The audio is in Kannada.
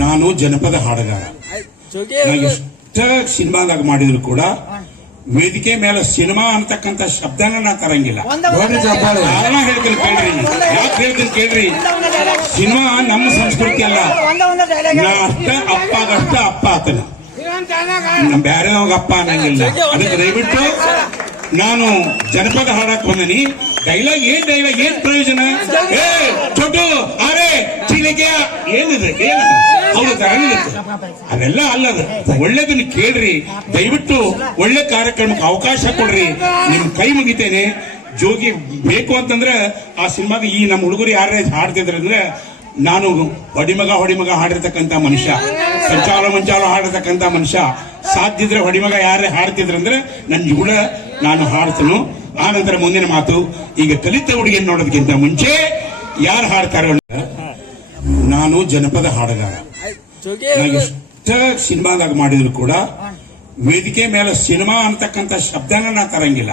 ನಾನು ಜನಪದ ಹಾಡುಗಾರ. ನಾನು ಎಷ್ಟ ಸಿನಿಮಾದಾಗ ಮಾಡಿದ್ರು ಕೂಡ ವೇದಿಕೆ ಮೇಲೆ ಸಿನಿಮಾ ಅಂತಕ್ಕಂತ ಶಬ್ದನ ನಾ ತರಂಗಿಲ್ಲ. ಕಾರಣ ಹೇಳ್ತೀನಿ ಕೇಳ್ರಿ ಯಾಕೆ ಹೇಳ್ತೀನಿ ಕೇಳ್ರಿ? ಸಿನಿಮಾ ನಮ್ಮ ಸಂಸ್ಕೃತಿ ಅಲ್ಲ. ನಾ ಅಷ್ಟ ಅಪ್ಪಗಷ್ಟ ಅಪ್ಪ ಆತನ. ನಮ್ ಬ್ಯಾರೆ ಅಪ್ಪ ಅನ್ನಂಗಿಲ್ಲ. ಅದಕ್ಕೆ ದಯವಿಟ್ಟು ನಾನು ಜನಪದ ಹಾಡಕ್ ಬಂದನಿ. ಡೈಲಾಗ್ ಏನ್ ಡೈಲಾಗ್ ಏನ್ ಪ್ರಯೋಜನ? ಏನಿದೆ ಏನು ತರಂಗಿಲ್ಲ ಅದೆಲ್ಲ ಅಲ್ಲದ ಒಳ್ಳೇದನ್ನ ಕೇಳ್ರಿ. ದಯವಿಟ್ಟು ಒಳ್ಳೆ ಕಾರ್ಯಕ್ರಮಕ್ಕೆ ಅವಕಾಶ ಕೊಡ್ರಿ. ನಿಮ್ ಕೈ ಮುಗಿತೇನೆ. ಜೋಗಿ ಬೇಕು ಅಂತಂದ್ರೆ ಆ ಸಿನಿಮಾದ ಈ ನಮ್ಮ ಹುಡುಗರು ಯಾರೇ ಹಾಡ್ತಿದ್ರು ಅಂದ್ರೆ ನಾನು ಹೊಡಿಮಗ ಹೊಡಿಮಗ ಹಾಡಿರ್ತಕ್ಕಂತ ಮನುಷ್ಯ. ಸಂಚಾಲ ಮಂಚಾಲ ಹಾಡಿರ್ತಕ್ಕಂತ ಮನುಷ್ಯ. ಸಾಧ್ಯದ್ರೆ ಹೊಡಿಮಗ ಯಾರೇ ಹಾಡ್ತಿದ್ರಂದ್ರೆ ನನ್ನ ಜೂಡ ನಾನು ಹಾಡ್ತನು. ಆ ನಂತರ ಮುಂದಿನ ಮಾತು, ಈಗ ಕಲಿತ ಹುಡುಗಿಯನ್ನು ನೋಡೋದಕ್ಕಿಂತ ಮುಂಚೆ ಯಾರು ಹಾಡ್ತಾರೋ ನಾನು ಜನಪದ ಹಾಡುಗಾರ. ಎಷ್ಟ ಸಿನಿಮಾದಾಗ ಮಾಡಿದ್ರು ಕೂಡ ವೇದಿಕೆ ಮೇಲೆ ಸಿನಿಮಾ ಅಂತಕ್ಕಂಥ ಶಬ್ದನ ನಾ ತರಂಗಿಲ್ಲ.